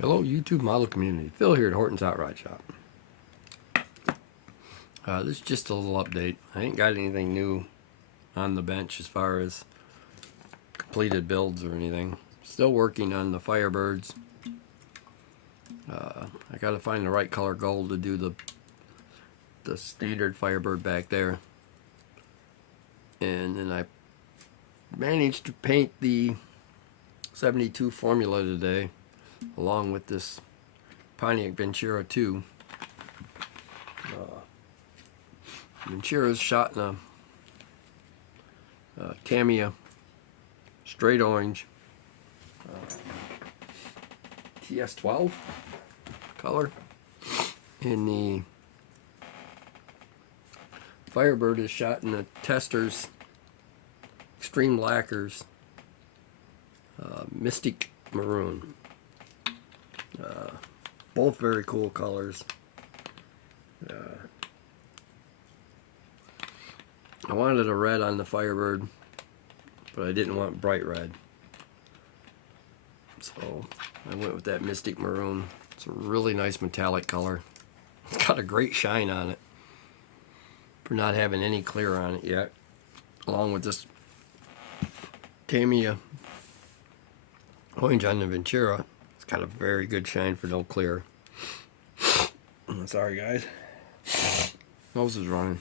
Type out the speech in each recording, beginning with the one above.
Hello YouTube model community, Phil here at Horton's Hot Rod Shop. This is just a little update. I ain't got anything new on the bench as far as completed builds or anything. Still working on the Firebirds. I gotta find the right color gold to do the standard Firebird back there. And then I managed to paint the 72 Formula today, along with this Pontiac Ventura 2. Ventura's shot in a Tamiya straight orange TS12 color, and the Firebird is shot in a Testors Extreme Lacquers Mystic Maroon. Both very cool colors. I wanted a red on the Firebird, but I didn't want bright red. So I went with that Mystic Maroon. It's a really nice metallic color. It's got a great shine on it for not having any clear on it yet. Along with this Tamiya orange on the Ventura. It's got a very good shine for no clear. Sorry guys. Nose is running.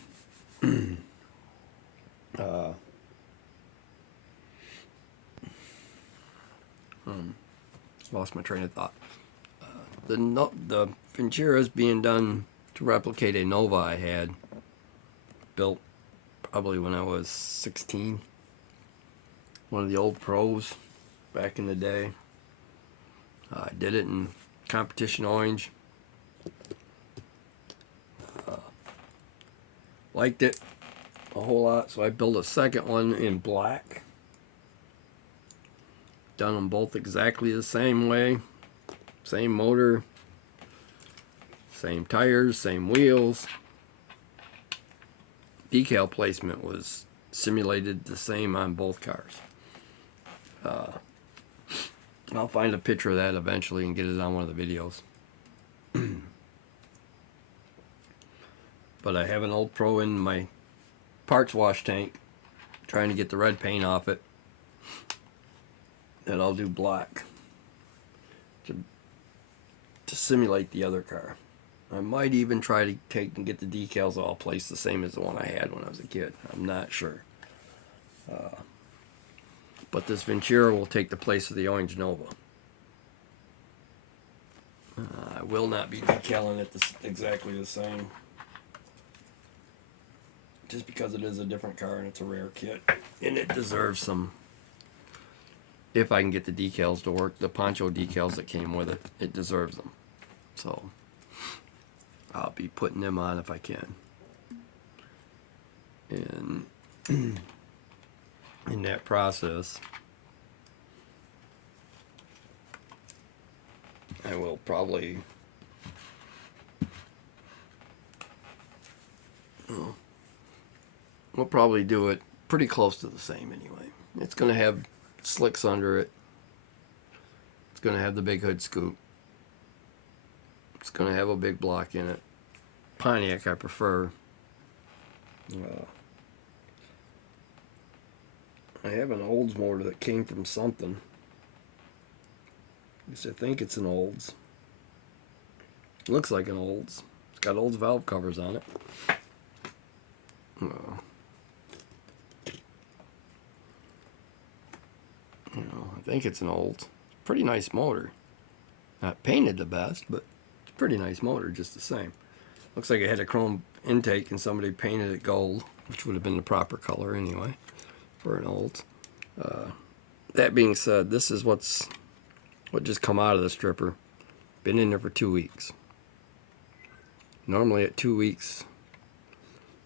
Lost my train of thought. The Ventura is being done to replicate a Nova I had built probably when I was 16. One of the old pros back in the day. I did it in competition orange. Liked it a whole lot, so I built a second one in black. Done them both exactly the same way. Same motor, same tires, same wheels. Decal placement was simulated the same on both cars. I'll find a picture of that eventually and get it on one of the videos. But I have an old Pro in my parts wash tank, trying to get the red paint off it, that I'll do black to simulate the other car. I might even try to take and get the decals all placed the same as the one I had when I was a kid. I'm not sure. But this Ventura will take the place of the orange Nova. I will not be decaling it exactly the same, just because it is a different car and it's a rare kit, and it deserves some. If I can get the decals to work, the poncho decals that came with it, it deserves them. So I'll be putting them on if I can. And in that process, I will probably we'll probably do it pretty close to the same anyway. It's going to have slicks under it. It's going to have the big hood scoop. It's going to have a big block in it. Pontiac I prefer. I have an Olds motor that came from something. At least I think it's an Olds. It looks like an Olds. It's got Olds valve covers on it. I think it's an Olds. Pretty nice motor. Not painted the best, but it's a pretty nice motor just the same. Looks like it had a chrome intake and somebody painted it gold, which would have been the proper color anyway for an Olds. That being said, this is what just come out of the stripper. Been in there for 2 weeks. Normally at 2 weeks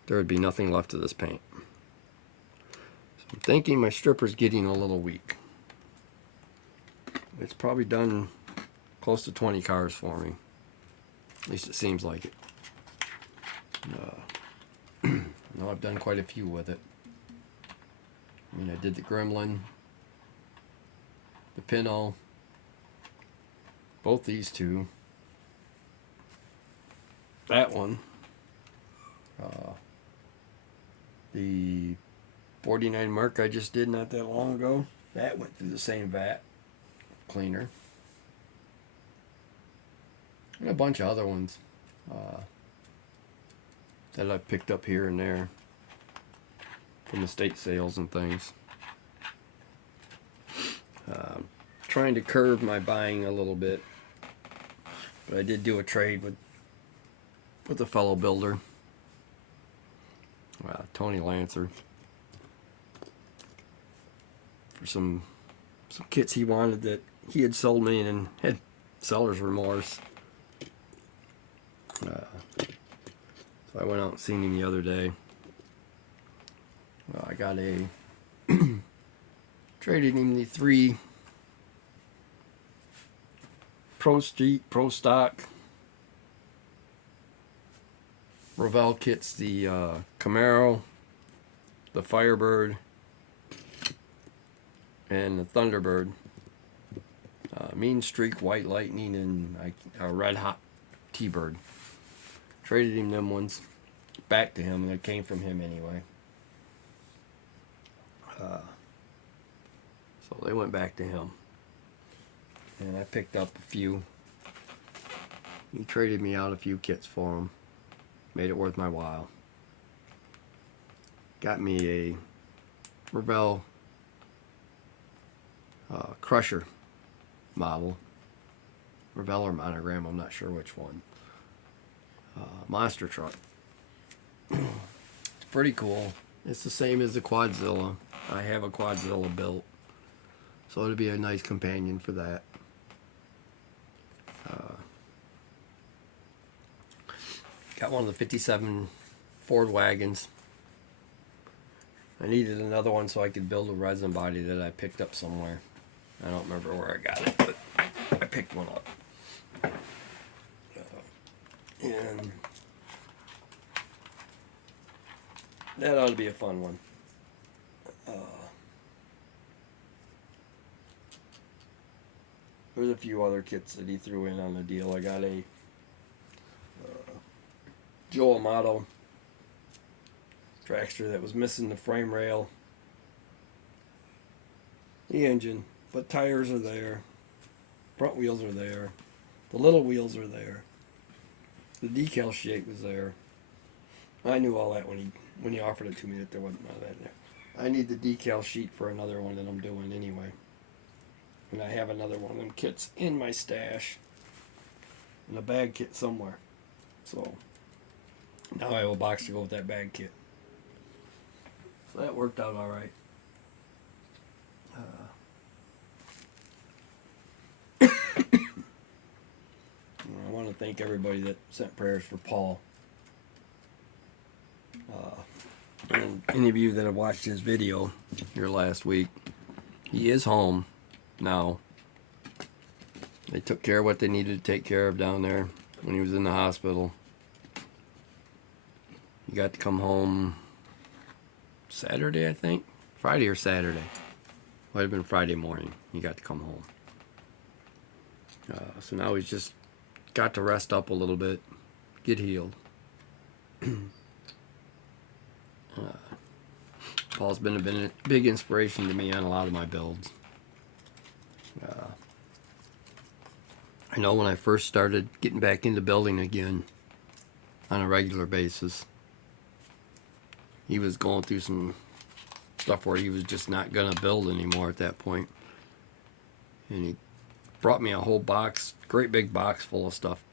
there would be nothing left of this paint. So I'm thinking my stripper's getting a little weak. It's probably done close to 20 cars for me. At least it seems like it. I know I've done quite a few with it. I mean, I did the Gremlin, the Pinot, both these two. That one, the 49 Merc I just did not that long ago, that went through the same vat cleaner. And a bunch of other ones that I picked up here and there from estate sales and things. Trying to curb my buying a little bit, but I did do a trade with a fellow builder, Tony Lancer, for some kits he wanted that he had sold me and had seller's remorse. So I went out and seen him the other day. I got traded him the 3 Pro Street, Pro Stock Revell kits, the Camaro, the Firebird, and the Thunderbird. Mean Streak, White Lightning, and a Red Hot T-Bird. Traded him them ones back to him, and it came from him anyway. So they went back to him. And I picked up a few. He traded me out a few kits for him. Made it worth my while. Got me a Revell Crusher model. Revell or Monogram, I'm not sure which one. Monster truck. It's pretty cool. It's the same as the Quadzilla. I have a Quadzilla built, so it'll be a nice companion for that. Got one of the 57 Ford wagons. I needed another one so I could build a resin body that I picked up somewhere. I don't remember where I got it, but I picked one up. And that ought to be a fun one. There's a few other kits that he threw in on the deal. I got a Joe Amato dragster that was missing the frame rail, the engine, but tires are there, front wheels are there, the little wheels are there, the decal shape was there. I knew all that when he offered it to me, that there wasn't none of that there. I need the decal sheet for another one that I'm doing anyway, and I have another one of them kits in my stash in a bag kit somewhere. So now I have a box to go with that bag kit. So that worked out all right. I want to thank everybody that sent prayers for Paul. And any of you that have watched his video here last week, he is home now. They took care of what they needed to take care of down there when he was in the hospital. He got to come home Saturday, I think. Friday or Saturday. Might have been Friday morning. He got to come home. So now he's just got to rest up a little bit, get healed. Paul's been a big inspiration to me on a lot of my builds. I know when I first started getting back into building again on a regular basis, he was going through some stuff where he was just not going to build anymore at that point. And he brought me a whole box, great big box full of stuff.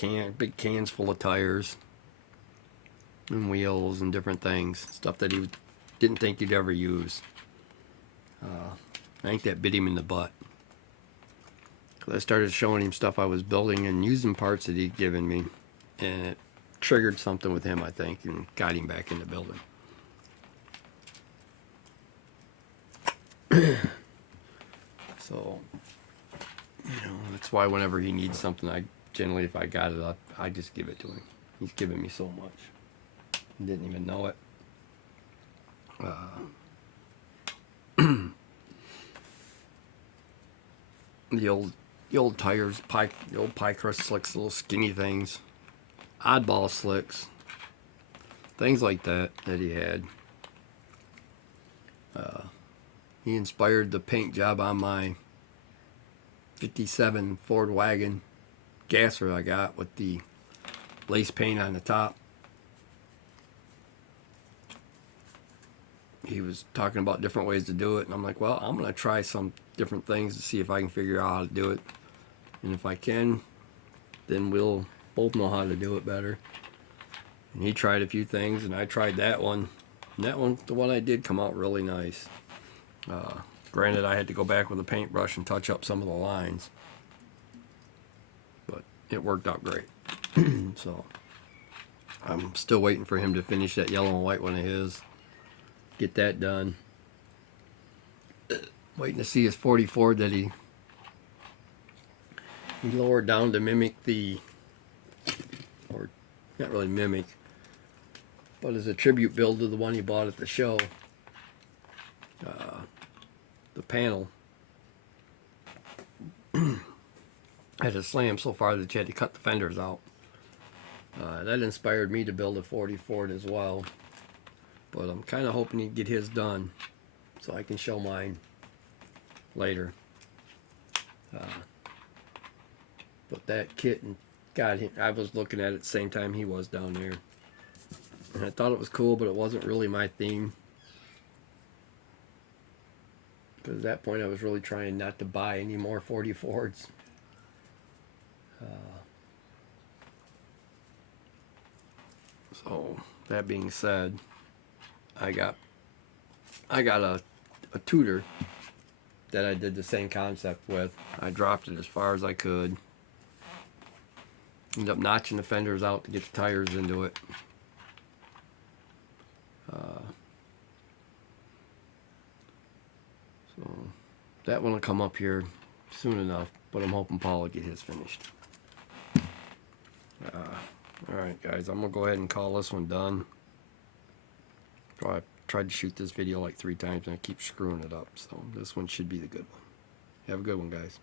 Big cans full of tires and wheels and different things. Stuff that he didn't think he'd ever use. I think that bit him in the butt. Because I started showing him stuff I was building and using parts that he'd given me. And it triggered something with him, I think, and got him back into building. So, that's why whenever he needs something, I generally, if I got it up, I just give it to him. He's given me so much. He didn't even know it. The old the old tires, the old pie crust slicks, little skinny things, oddball slicks, things like that he had. He inspired the paint job on my 57 Ford wagon gasser I got with the lace paint on the top. He was talking about different ways to do it, and I'm like, well, I'm going to try some different things to see if I can figure out how to do it. And if I can, then we'll both know how to do it better. And he tried a few things, and I tried that one. And that one, the one I did, come out really nice. Granted, I had to go back with a paintbrush and touch up some of the lines, but it worked out great. So I'm still waiting for him to finish that yellow and white one of his. Get that done. Waiting to see his 44 that he lowered down to mimic the, or not really mimic, but as a tribute build to the one he bought at the show. The panel had a slam so far that you had to cut the fenders out. That inspired me to build a 40 Ford as well, but I'm kind of hoping he'd get his done so I can show mine later. But that kit, and God, I was looking at it at the same time he was down there, and I thought it was cool, but it wasn't really my theme. Because at that point I was really trying not to buy any more 40 Fords. So that being said, I got a Tudor that I did the same concept with. I dropped it as far as I could. Ended up notching the fenders out to get the tires into it. So that one will come up here soon enough, but I'm hoping Paul will get his finished. Alright guys, I'm going to go ahead and call this one done. I've tried to shoot this video like 3 times and I keep screwing it up, so this one should be the good one. Have a good one, guys.